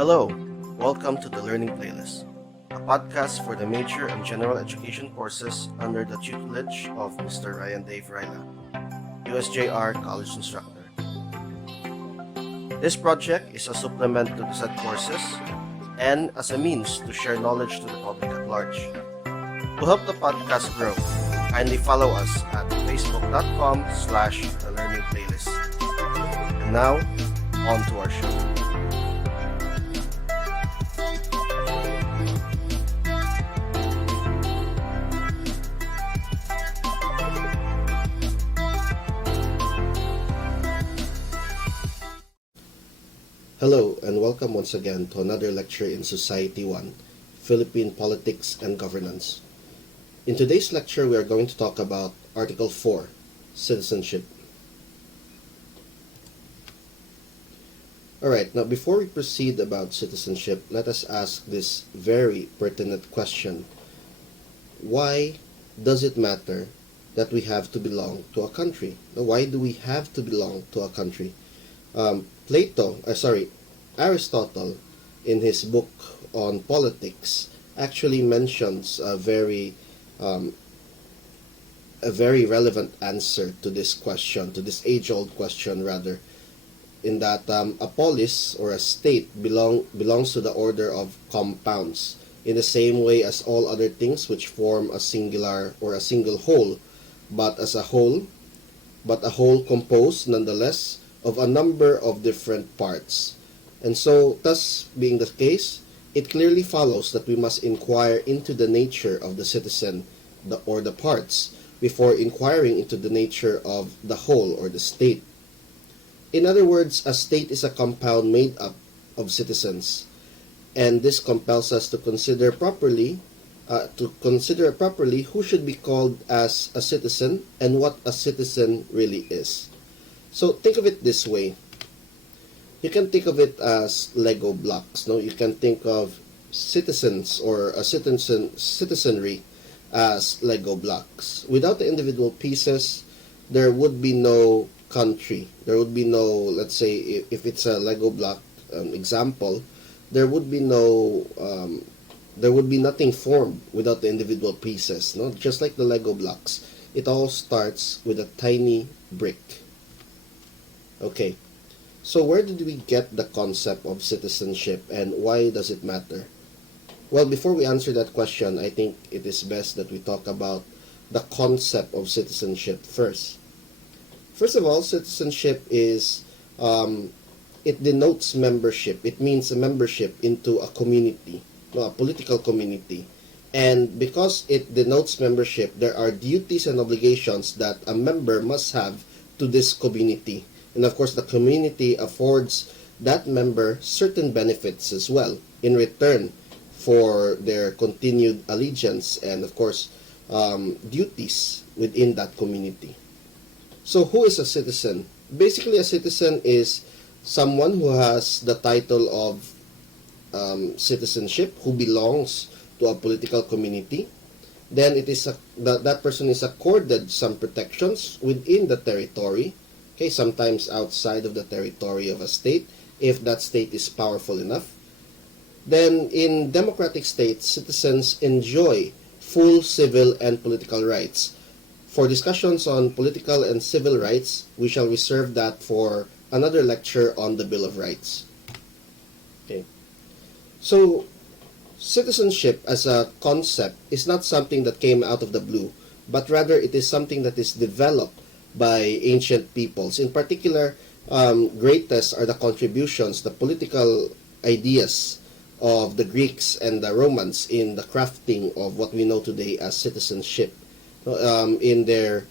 Hello, welcome to the Learning Playlist, a podcast for the major and general education courses under the tutelage of Mr. Ryan Dave Ryla, USJR College Instructor. This project is a supplement to the said courses and as a means to share knowledge to the public at large. To help the podcast grow, kindly follow us at facebook.com/the Learning Playlist. And now, on to our show. Hello and welcome once again to another lecture in Society 1, Philippine Politics and Governance. In today's lecture, we are going to talk about Article 4, Citizenship. Alright, now before we proceed about citizenship, let us ask this very pertinent question. Why does it matter that we have to belong to a country? Why do we have to belong to a country? Aristotle, in his book on politics, actually mentions a very relevant answer to this question, to this age-old question rather, in that a polis or a state belongs to the order of compounds, in the same way as all other things which form a singular or a single whole, but a whole composed nonetheless of a number of different parts. And so, thus being the case, it clearly follows that we must inquire into the nature of the citizen or the parts before inquiring into the nature of the whole or the state. In other words, a state is a compound made up of citizens, and this compels us to consider properly who should be called as a citizen and what a citizen really is. So think of it this way. You can think of it as Lego blocks. No, you can think of citizens or a citizenry as Lego blocks. Without the individual pieces, there would be no country. There would be no, let's say, if it's a Lego block example, there would be nothing formed without the individual pieces. No, just like the Lego blocks, it all starts with a tiny brick. Okay. So where did we get the concept of citizenship and why does it matter? Well, before we answer that question, I think it is best that we talk about the concept of citizenship first. First of all, citizenship is, it denotes membership. It means a membership into a community, a political community. And because it denotes membership, there are duties and obligations that a member must have to this community. And of course, the community affords that member certain benefits as well in return for their continued allegiance and, of course, duties within that community. So who is a citizen? Basically, a citizen is someone who has the title of citizenship, who belongs to a political community. Then that person is accorded some protections within the territory. Okay, sometimes outside of the territory of a state, if that state is powerful enough. Then, in democratic states, citizens enjoy full civil and political rights. For discussions on political and civil rights, we shall reserve that for another lecture on the Bill of Rights. Okay. So, citizenship as a concept is not something that came out of the blue, but rather it is something that is developed by ancient peoples. In particular, greatest are the contributions, the political ideas of the Greeks and the Romans in the crafting of what we know today as citizenship. In their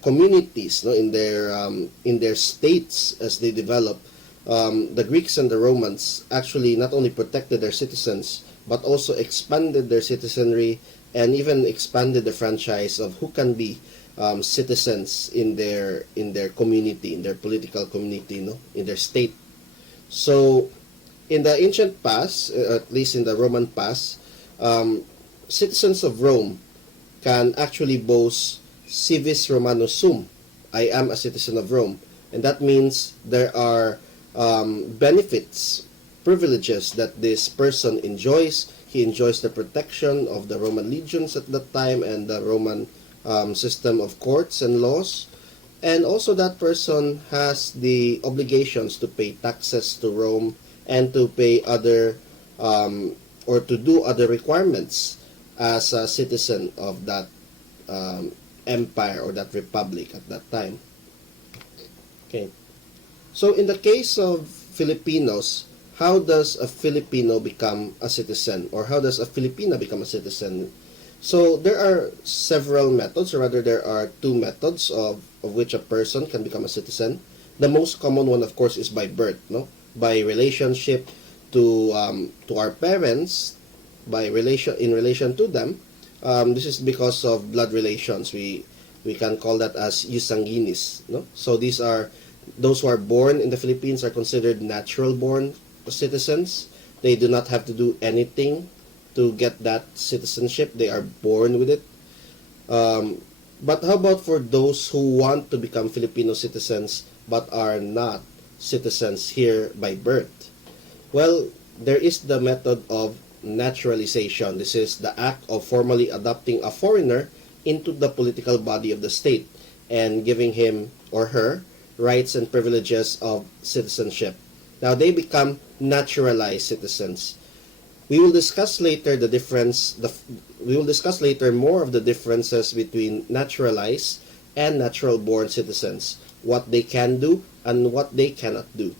communities, in their states as they develop, the Greeks and the Romans actually not only protected their citizens but also expanded their citizenry and even expanded the franchise of who can be citizens in their community, in their political community, in their state. So, in the ancient past, at least in the Roman past, citizens of Rome can actually boast civis Romanus sum. I am a citizen of Rome, and that means there are benefits privileges that this person enjoys. He enjoys the protection of the Roman legions at that time and the Roman system of courts and laws. And also that person has the obligations to pay taxes to Rome and to pay other or to do other requirements as a citizen of that empire or that republic at that time. Okay. So in the case of Filipinos, how does a Filipino become a citizen, or how does a Filipina become a citizen? So there are several methods, or rather there are two methods of which a person can become a citizen. The most common one, of course, is by birth, no? By relationship to our parents, by relation to them. This is because of blood relations. We can call that as eusanguinis, no? So these are those who are born in the Philippines are considered natural born citizens. They do not have to do anything to get that citizenship. They are born with it. But how about for those who want to become Filipino citizens but are not citizens here by birth? Well, there is the method of naturalization. This is the act of formally adopting a foreigner into the political body of the state and giving him or her rights and privileges of citizenship. Now they become naturalized citizens. We will discuss later we will discuss later more of the differences between naturalized and natural born citizens, what they can do and what they cannot do.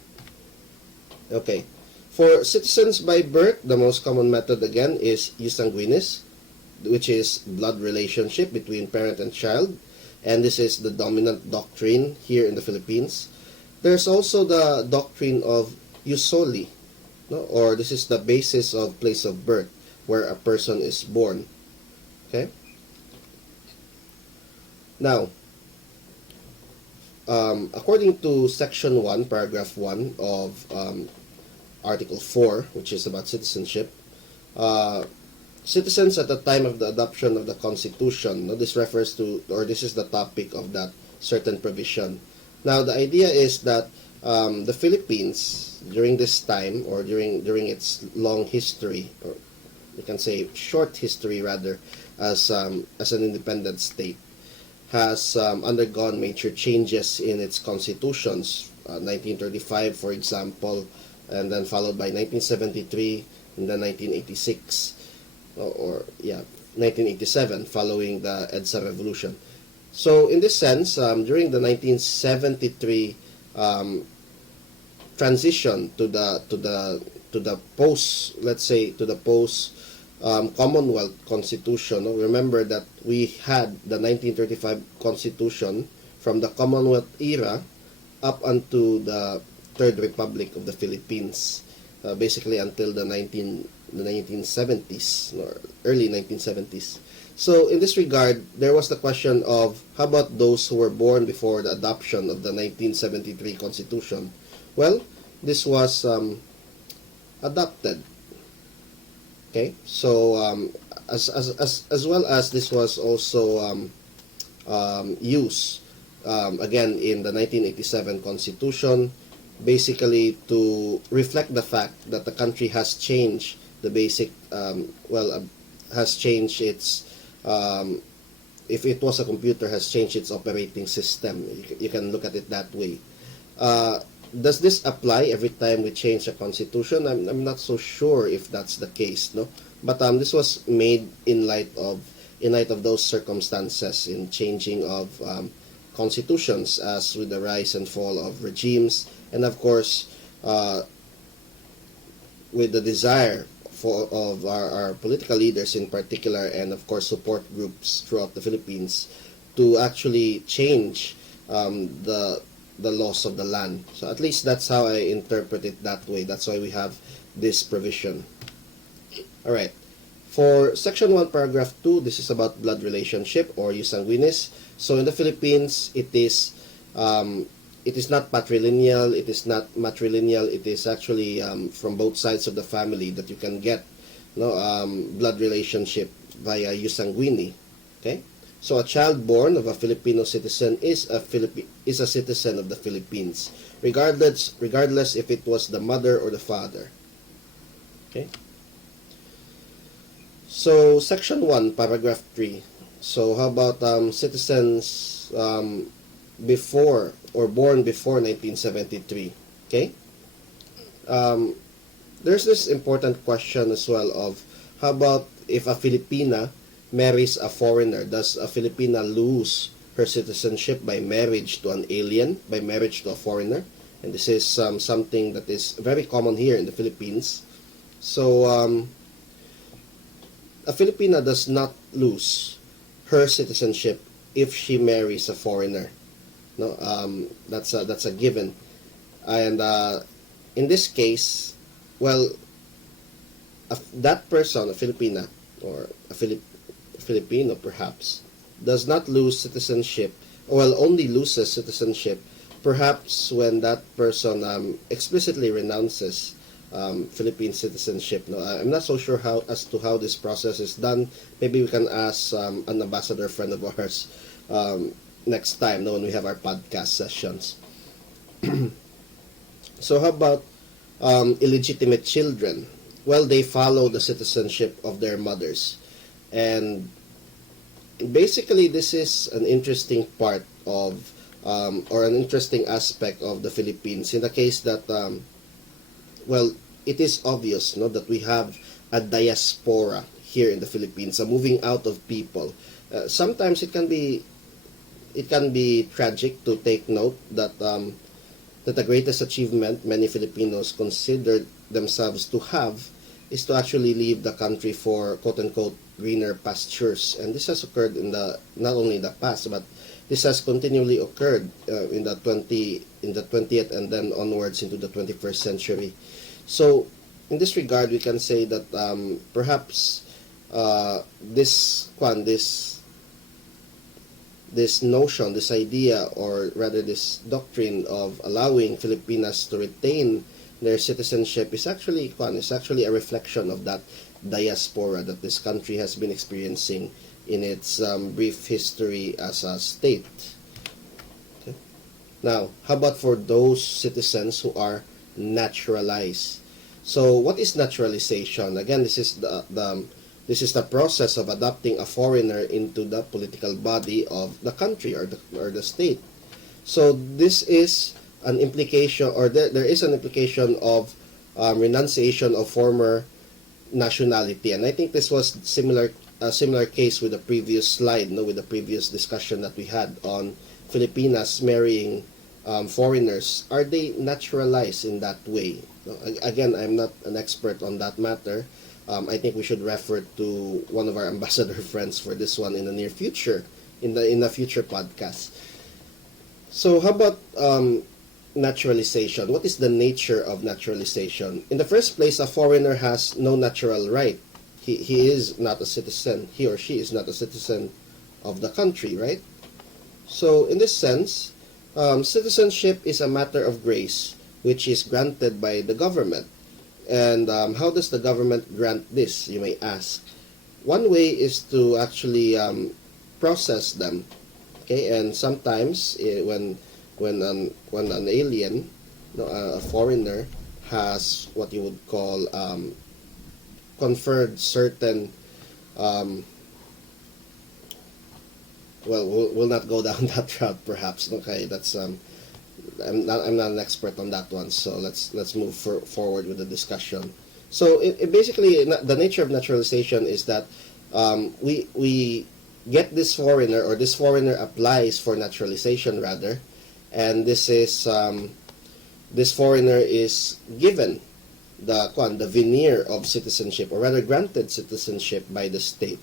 Okay. For citizens by birth, the most common method again is eusanguinis, which is blood relationship between parent and child, and this is the dominant doctrine here in the Philippines. There's also the doctrine of ius soli, no? Or this is the basis of place of birth, where a person is born. Okay. Now, according to Section 1, Paragraph 1 of Article 4, which is about citizenship, citizens at the time of the adoption of the Constitution, no, this refers to, or this is the topic of that certain provision. Now, the idea is that the Philippines, during this time, or during its long history, or we can say short history rather, as an independent state, has undergone major changes in its constitutions. 1935, for example, and then followed by 1973, and then 1986, or 1987, following the EDSA revolution. So in this sense, during the 1973 transition to the post, let's say to the post Commonwealth Constitution, remember that we had the 1935 Constitution from the Commonwealth era up unto the Third Republic of the Philippines, basically until the 1970s or early 1970s. So in this regard, there was the question of how about those who were born before the adoption of the 1973 Constitution? Well, this was adopted. Okay, so as well as this was also used again in the 1987 Constitution, basically to reflect the fact that the country has changed the basic, has changed its, if it was a computer, has changed its operating system. You can look at it that way. Does this apply every time we change a constitution? I'm not so sure if that's the case, no. But this was made in light of those circumstances in changing of constitutions, as with the rise and fall of regimes, and of course with the desire of our political leaders in particular, and of course support groups throughout the Philippines, to actually change the laws of the land. So at least that's how I interpret it that way. That's why we have this provision. Alright. For Section 1, Paragraph 2, this is about blood relationship or ius sanguinis. So in the Philippines, it is not patrilineal, it is not matrilineal, it is actually from both sides of the family that you can get blood relationship via ius sanguini. Okay? So a child born of a Filipino citizen is a citizen of the Philippines, regardless if it was the mother or the father. Okay. So, Section 1, Paragraph 3. So, how about citizens before or born before 1973? Okay. Um, there's this important question as well of how about if a Filipina marries a foreigner? Does a Filipina lose her citizenship by marriage to an alien, by marriage to a foreigner? And this is something that is very common here in the Philippines. So, a Filipina does not lose her citizenship if she marries a foreigner. No, that's a given. And in this case, well, that person, a Filipina or a Filipino perhaps, does not lose citizenship, well, only loses citizenship perhaps when that person explicitly renounces Philippine citizenship. No, I'm not so sure how as to how this process is done. Maybe we can ask an ambassador friend of ours next time, no, when we have our podcast sessions. So how about illegitimate children? Well, they follow the citizenship of their mothers, and basically this is an interesting part of or an interesting aspect of the Philippines in the case that well, it is obvious, no, that we have a diaspora here in the Philippines, a moving out of people. Sometimes it can be tragic to take note that that the greatest achievement many Filipinos consider themselves to have is to actually leave the country for quote unquote greener pastures, and this has occurred in the not only in the past, but this has continually occurred in the 20th and then onwards into the 21st century. So in this regard, we can say that perhaps this notion, this idea, or rather this doctrine of allowing Filipinas to retain their citizenship is actually a reflection of that diaspora that this country has been experiencing in its brief history as a state. Okay. Now, how about for those citizens who are naturalized? So, what is naturalization? Again, this is the process of adopting a foreigner into the political body of the country or the state. So this is an implication, or there is an implication of renunciation of former nationality, and I think this was a similar case with the previous slide, no, with the previous discussion that we had on Filipinas marrying foreigners. Are they naturalized in that way? No, again, I'm not an expert on that matter. I think we should refer to one of our ambassador friends for this one in the near future, in the future podcast. So how about naturalization? What is the nature of naturalization? In the first place, a foreigner has no natural right. He is not a citizen. He or she is not a citizen of the country, right? So in this sense, citizenship is a matter of grace, which is granted by the government. And how does the government grant this, you may ask? One way is to actually process them. Okay, and sometimes when an alien, no, a foreigner, has what you would call conferred certain we'll not go down that route perhaps. Okay, that's I'm not an expert on that one, so let's move forward with the discussion. So it basically, the nature of naturalization is that we get this foreigner, or this foreigner applies for naturalization rather, and this foreigner is given the veneer of citizenship, or rather granted citizenship by the state.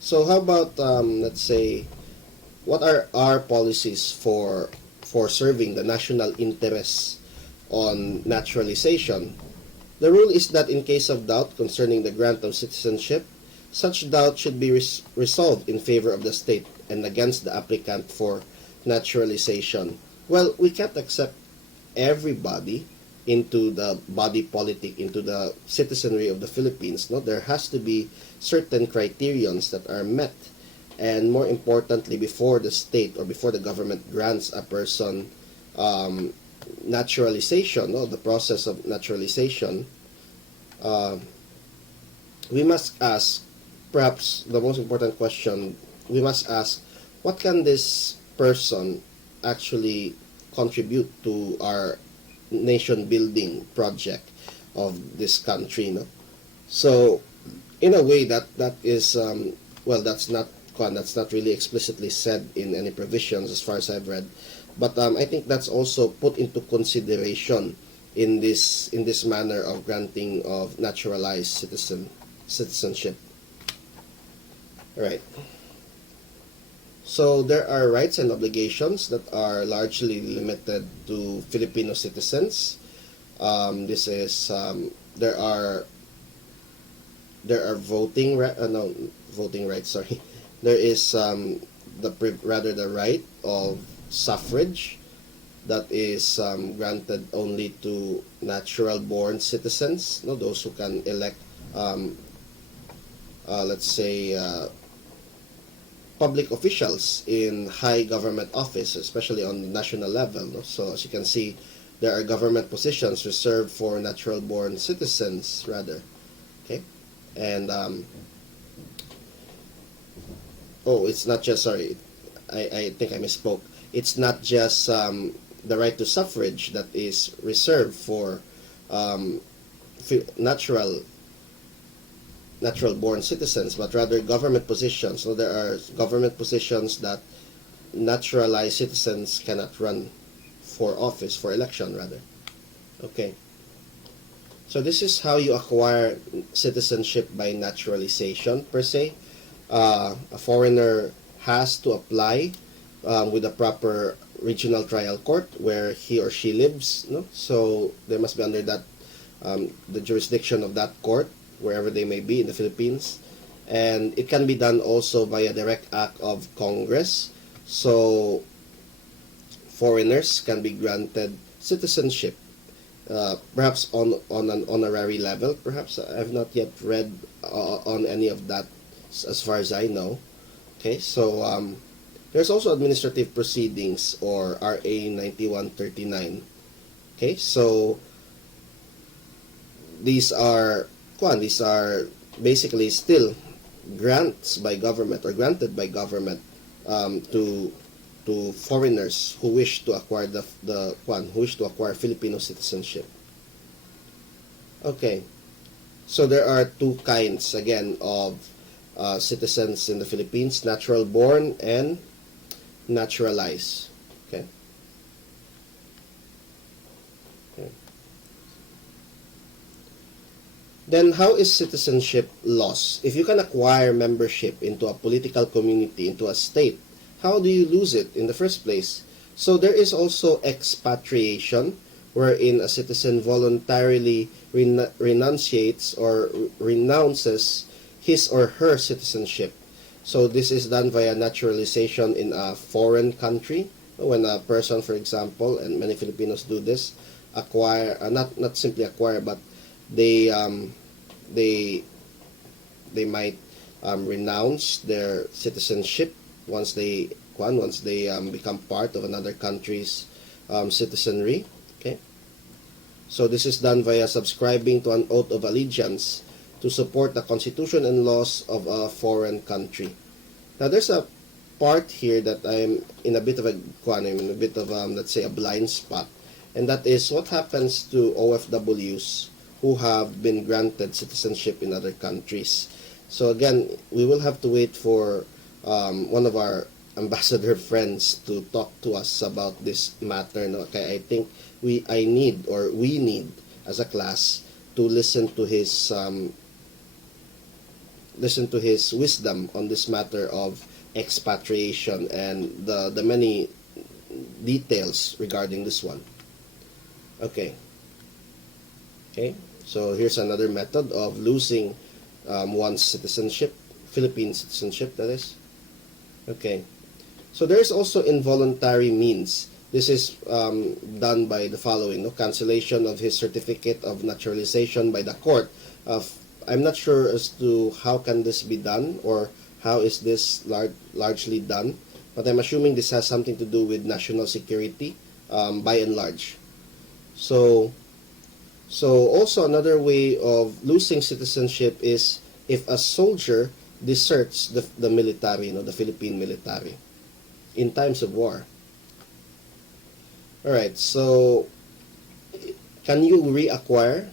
So how about let's say, what are our policies for serving the national interests on naturalization? The rule is that in case of doubt concerning the grant of citizenship, such doubt should be resolved in favor of the state and against the applicant for naturalization. Well, we can't accept everybody into the body politic, into the citizenry of the Philippines. No, there has to be certain criterions that are met, and more importantly, before the state or before the government grants a person naturalization, no, the process of naturalization, we must ask, perhaps the most important question, we must ask, what can this person actually contribute to our nation building project of this country, no? So, in a way, that is well, that's not really explicitly said in any provisions as far as I've read, but I think that's also put into consideration in this manner of granting of naturalized citizenship. Right. So there are rights and obligations that are largely limited to Filipino citizens. This is there are no voting rights. Sorry, there is rather the right of suffrage that is granted only to natural born citizens. No, those who can elect, um, let's say, public officials in high government office, especially on the national level. No? So as you can see, there are government positions reserved for natural born citizens, rather. Okay, and oh, it's not just, sorry, I think I misspoke. It's not just the right to suffrage that is reserved for um, natural born citizens, but rather government positions. So there are government positions that naturalized citizens cannot run for office, for election rather. Okay. So this is how you acquire citizenship by naturalization per se. A foreigner has to apply with a proper regional trial court where he or she lives. No? So they must be under that the jurisdiction of that court, wherever they may be in the Philippines. And it can be done also via direct act of Congress. So foreigners can be granted citizenship, perhaps on an honorary level. Perhaps I've not yet read on any of that as far as I know. Okay, so there's also administrative proceedings, or RA 9139. Okay, so these are basically still grants by government, or granted by government, to foreigners who wish to acquire who wish to acquire Filipino citizenship. Okay, so there are two kinds again of citizens in the Philippines: natural born and naturalized. Okay. Okay. Then how is citizenship lost? If you can acquire membership into a political community, into a state, how do you lose it in the first place? So there is also expatriation, wherein a citizen voluntarily renunciates or renounces his or her citizenship. So this is done via naturalization in a foreign country. When a person, for example, and many Filipinos do this, acquire, not simply acquire, but they they might renounce their citizenship once they become part of another country's citizenry. Okay, so this is done via subscribing to an oath of allegiance to support the constitution and laws of a foreign country. Now there's a part here that I'm in a bit of let's say a blind spot, and that is what happens to OFWs who have been granted citizenship in other countries. So again, we will have to wait for one of our ambassador friends to talk to us about this matter. No? Okay, I think we need as a class to listen to his wisdom on this matter of expatriation and the many details regarding this one. Okay. Okay. So here's another method of losing one's citizenship, Philippine citizenship, that is. Okay. So there's also involuntary means. This is done by the following: no? Cancellation of his certificate of naturalization by the court. I'm not sure as to how can this be done, or how is this largely done, but I'm assuming this has something to do with national security, by and large. So also another way of losing citizenship is if a soldier deserts the military, the Philippine military in times of war. All right, so can you reacquire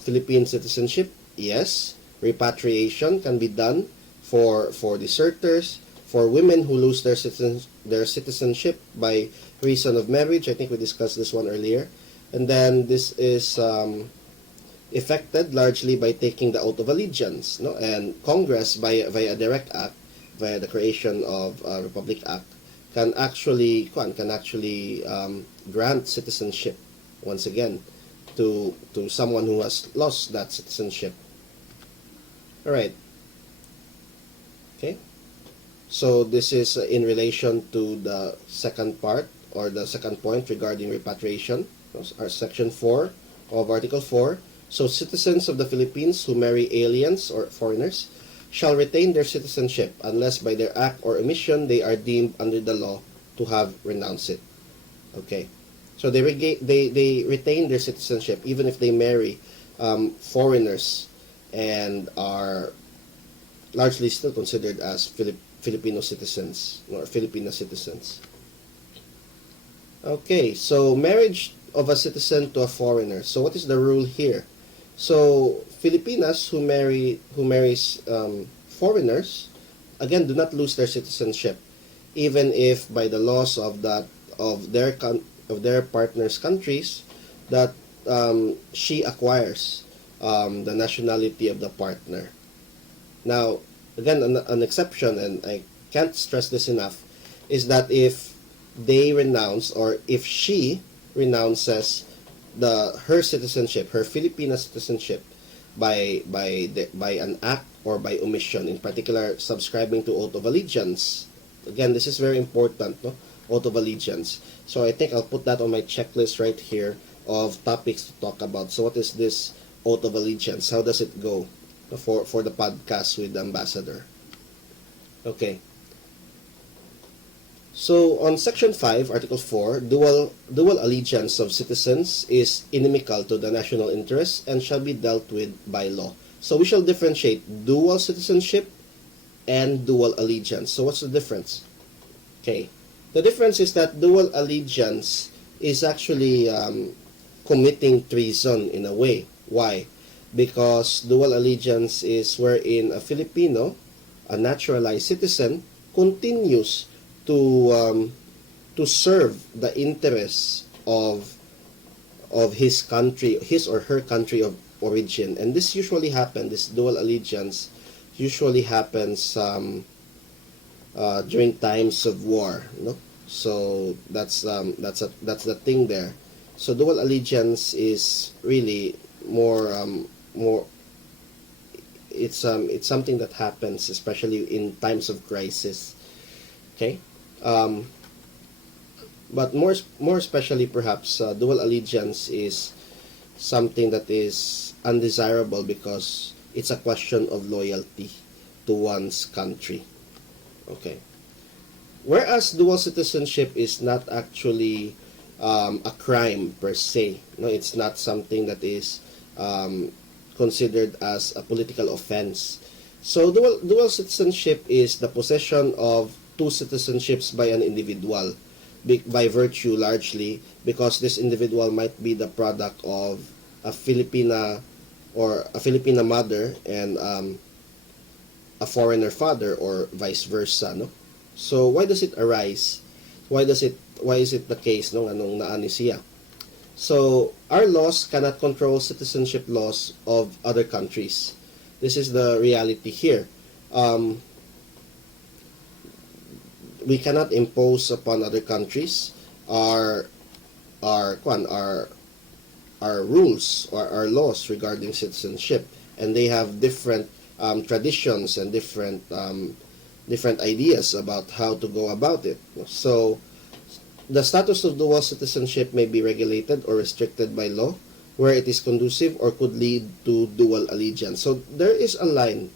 Philippine citizenship? Yes. Repatriation can be done for deserters, for women who lose their citizenship by reason of marriage. I think we discussed this one earlier. And then this is effected largely by taking the oath of allegiance, no? And Congress via direct act, via the creation of Republic Act, can actually grant citizenship once again to someone who has lost that citizenship. All right. Okay. So this is in relation to the second part, or the second point regarding repatriation. Our section 4 of Article 4. So citizens of the Philippines who marry aliens or foreigners shall retain their citizenship unless by their act or omission they are deemed under the law to have renounced it. Okay. So they retain their citizenship even if they marry foreigners and are largely still considered as Filipino citizens or Filipina citizens. Okay, so marriage of a citizen to a foreigner. So what is the rule here? So Filipinas who marries foreigners, again, do not lose their citizenship, even if by the laws of their partner's countries that she acquires the nationality of the partner. Now, again, an exception, and I can't stress this enough, is that if they renounce, or if she renounces her citizenship, her Filipina citizenship, by an act or by omission, in particular subscribing to oath of allegiance. Again, this is very important, no? Oath of allegiance. So I think I'll put that on my checklist right here of topics to talk about. So what is this oath of allegiance? How does it go for the podcast with the ambassador? Okay. So on Section 5, Article 4, dual allegiance of citizens is inimical to the national interest and shall be dealt with by law. So we shall differentiate dual citizenship and dual allegiance. So what's the difference? Okay. The difference is that dual allegiance is actually committing treason in a way. Why? Because dual allegiance is wherein a Filipino, a naturalized citizen, continues to serve the interests of his country, his or her country of origin. And this usually happens, this dual allegiance usually happens during times of war, no? So that's the thing there. So dual allegiance is really more it's something that happens especially in times of crisis. Okay. But more especially perhaps dual allegiance is something that is undesirable because it's a question of loyalty to one's country. Okay. Whereas dual citizenship is not actually a crime per se. No, it's not something that is considered as a political offense. So dual citizenship is the possession of two citizenships by an individual, by virtue largely because this individual might be the product of a Filipina mother and a foreigner father, or vice versa, no? So why does it arise? Why is it the case, no, anong naani siya? So our laws cannot control citizenship laws of other countries. This is the reality here. We cannot impose upon other countries our rules or our laws regarding citizenship, and they have different traditions and different ideas about how to go about it. So the status of dual citizenship may be regulated or restricted by law where it is conducive or could lead to dual allegiance. So there is a line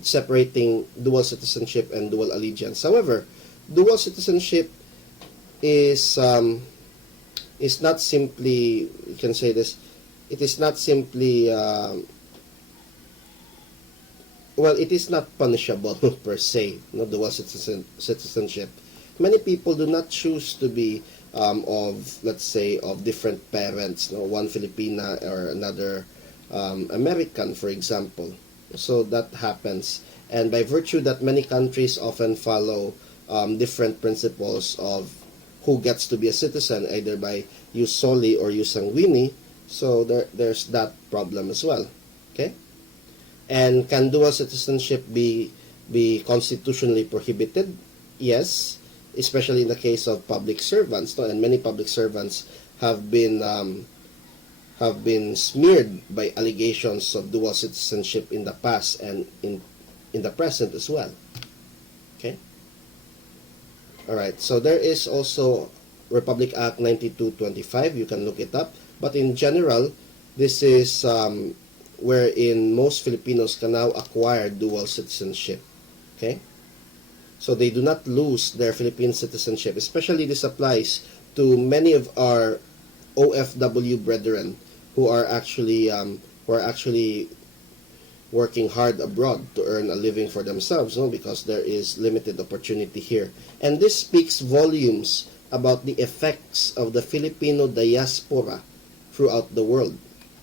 separating dual citizenship and dual allegiance. However, dual citizenship is not simply, you can say this, it is not simply well, it is not punishable per se, no, dual citizenship. Many people do not choose to be of, let's say, of different parents, no, one Filipina or another American, for example. So that happens. And by virtue that many countries often follow different principles of who gets to be a citizen, either by jus soli or jus sanguini, so there's that problem as well. Okay? And can dual citizenship be constitutionally prohibited? Yes, especially in the case of public servants. No? And many public servants have been smeared by allegations of dual citizenship in the past and in the present as well. Okay? All right. So there is also Republic Act 9225. You can look it up. But in general, this is wherein most Filipinos can now acquire dual citizenship. Okay? So they do not lose their Philippine citizenship. Especially this applies to many of our OFW brethren who are actually working hard abroad to earn a living for themselves, no? Because there is limited opportunity here. And this speaks volumes about the effects of the Filipino diaspora throughout the world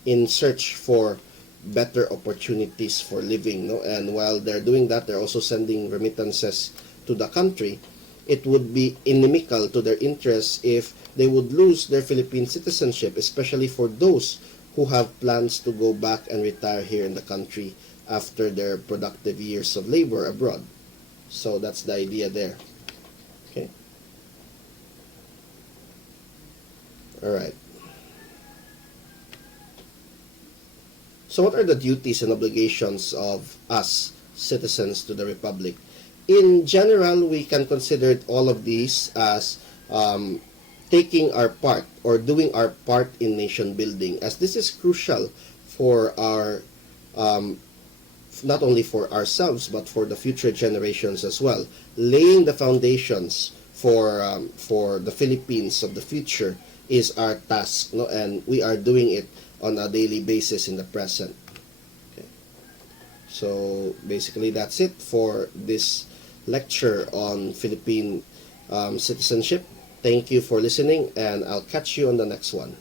in search for better opportunities for living, no? And while they're doing that, they're also sending remittances to the country. It would be inimical to their interests if they would lose their Philippine citizenship, especially for those who have plans to go back and retire here in the country after their productive years of labor abroad. So that's the idea there. Okay. All right. So what are the duties and obligations of us citizens to the Republic? In general, we can consider all of these as taking our part or doing our part in nation building, as this is crucial for our not only for ourselves but for the future generations as well. Laying the foundations for the Philippines of the future is our task, no? And we are doing it on a daily basis in the present. Okay. So basically that's it for this lecture on Philippine citizenship. Thank you for listening, and I'll catch you on the next one.